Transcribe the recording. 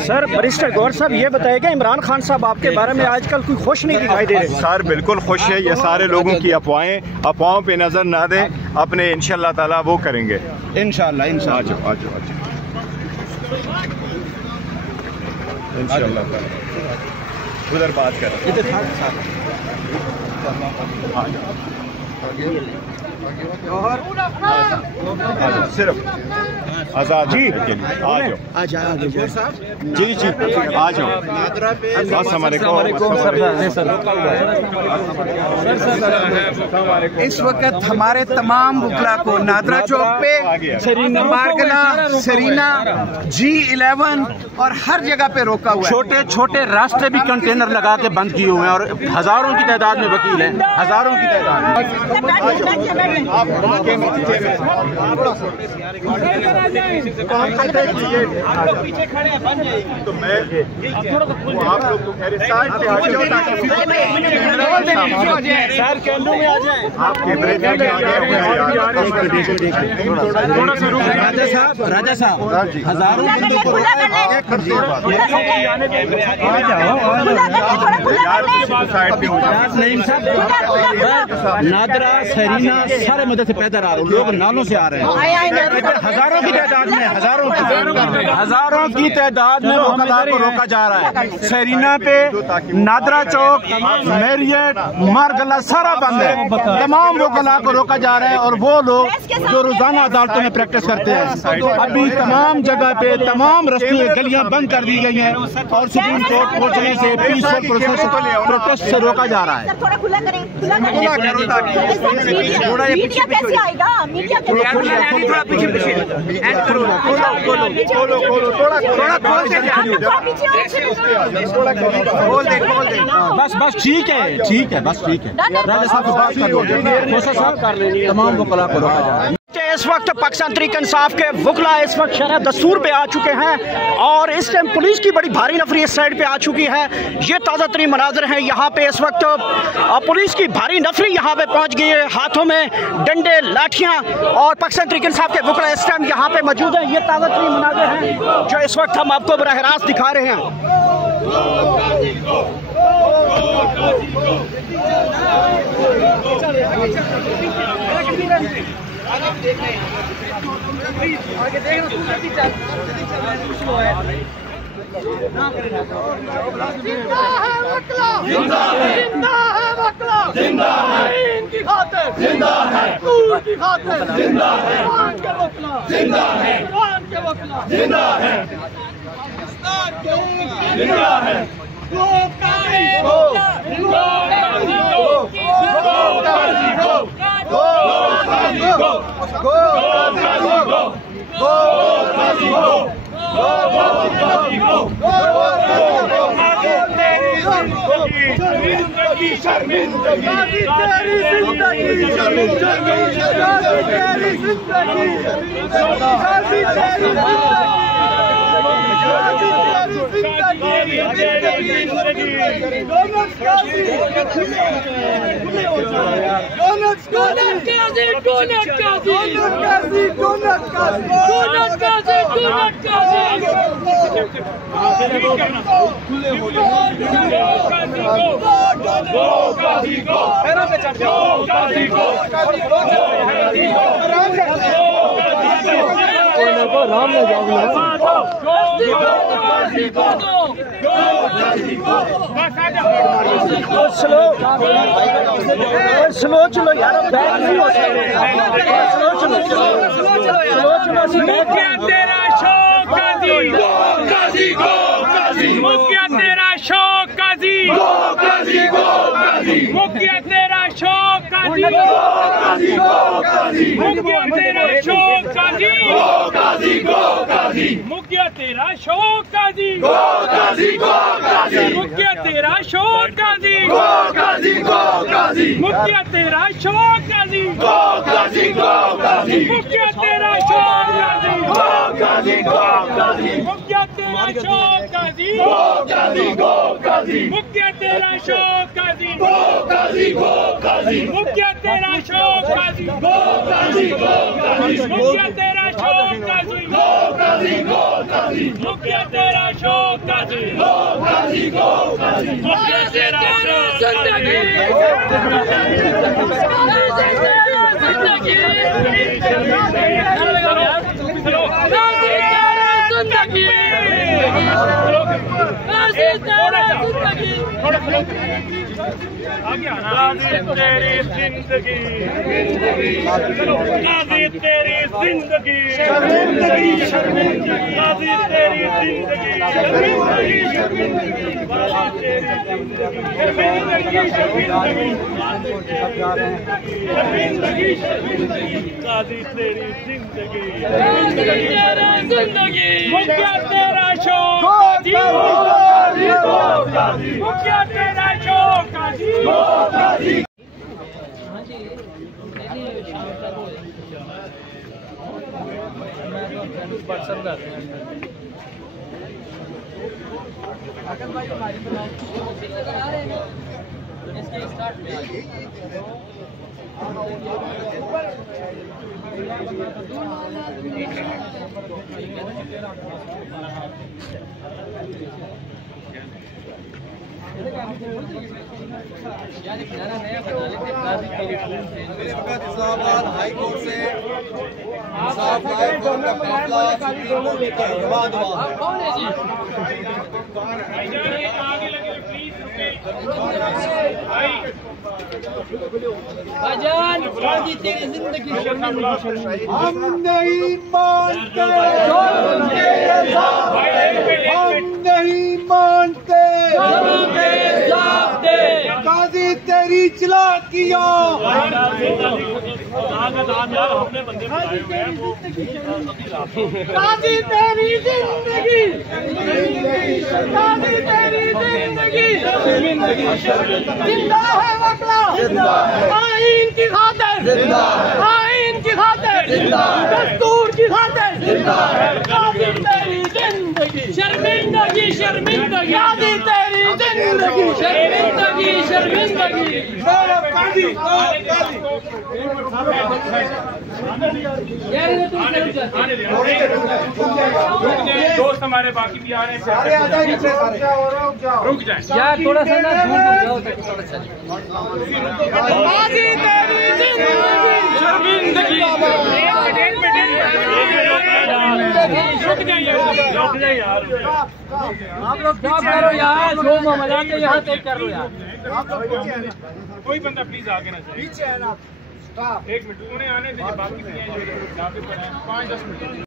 Sir barrister गौर साहब ये बताएगा, इमरान खान साहब आपके बारे में आजकल कोई खुश नहीं दिखाई दे रहे? सर बिल्कुल खुश है। ये सारे लोगों की अफवाहों पे नजर ना दें, अपने इंशाल्लाह ताला वो करेंगे इंशाल्लाह। उधर बात कर सिर्फ आजाद जी के लिए आ जाओ जी आ जाओ। इस वक्त हमारे तमाम वकला को नादरा चौक पे, मारगला, सरीना, G11 और हर जगह पे रोका हुआ है। छोटे छोटे रास्ते भी कंटेनर लगा के बंद किए हुए हैं और हजारों की तादाद में वकील हैं, हजारों की तादाद में। पीछे खड़े हैं, बन जाइए। तो मैं आप लोग तो कह रहे सर कैमरे में आ जाए, आप कैमरे में राजा साहब हजारों बंदों को नादरा सरीना सारे मदद से पैदल आ रहे हैं लोग, नालों से आ रहे हैं, हजारों की तादाद में, हजारों की तादाद में वकला को रोका जा रहा है। सरीना पे, नादरा चौक, मेरियट, मारगला सारा बंद है। तमाम वकला को रोका जा रहा है और वो लोग जो रोजाना अदालतों में प्रैक्टिस करते हैं, अभी तमाम जगह पे तमाम रस्ते गलियां बंद कर दी गई हैं और सुप्रीम कोर्ट पहुंचने से पीसफुल प्रोटेस्ट से रोका जा रहा है। थोड़ा खुला करें, मीडिया कैसे आएगा? मीडिया बस ठीक है बस ठीक है। राजा साहब से बात कर लो, तमाम वकला को रोका जा रहा है। इस वक्त पाकिस्तान तहरीक इंसाफ के वकला इस वक्त शरह दस्तूर पे आ चुके हैं और इस टाइम पुलिस की बड़ी भारी नफरी इस साइड पे आ चुकी है। ये ताज़ा तरीन मनाजर हैं यहाँ पे। इस वक्त पुलिस की भारी नफरी यहाँ पे पहुँच गई है, हाथों में डंडे, लाठियाँ, और पाकिस्तान तहरीक इंसाफ के वकला इस टाइम यहाँ पे मौजूद हैं। ये ताज़ा तरीन मनाजर हैं जो इस वक्त हम आपको बराह रास्त दिखा रहे हैं। स्लो चलो यार, बैक नहीं हो सकता। स्लो चलो। तेरा शौक काजी, मुखिया तेरा शौक काजी, मुखिया तेरा शौक काजी, मुखिया तेरा शौक काजी, मुखिया तेरा शौक काजी, मुखिया तेरा शौक काजी, मुखिया तेरा शौक काजी, मुखिया तेरा शौक काजी, मुखिया तेरा शौक काजी, मुखिया तेरा शौक काजी, मुखिया तेरा शौक तेरी जिंदगी गाजी तेरी जिंदगी शर्मिंदगी गाजी तेरी जिंदगी शर्मिंदगी गाजी तेरी जिंदगी मुझे तेरा शौक मुझे तेरा शौक हाई कोर्ट से इंसाफ लायक कोर्ट का मामला सुप्रीम कोर्ट में धन्यवाद भाईजान गाजी तेरी जिंदगी हम नहीं मानते, हम नहीं मानते गाजी तेरी चालाकियां। गाजी तेरी जिंदगी, गाजी तेरी जिंदगी जिंदा है वकला, आइन की खातिर, आइन की खातिर, दस्तूर की खातिर, गाजी तेरी जिंदगी शर्मिंदगी, शर्मिंदगी गाजी तेरी जिंदगी शर्मिंदगी, शर्मिंदगी गाजी दोस्त हमारे बाकी भी आ रहे हैं, रुक जाए यार थोड़ा सा ना दूर जाओ, थोड़ा सा गाजी तेरी जिंदगी शर्मिंदगी रुक जाए यार, आप लोग क्या करो यार, जो मजाक है यहाँ तक कर लो यार। कोई बंदा प्लीज आगे ना जाए, पीछे है ना, एक मिनट उन्हें आने दीजिए, बाकी 5-10 मिनट।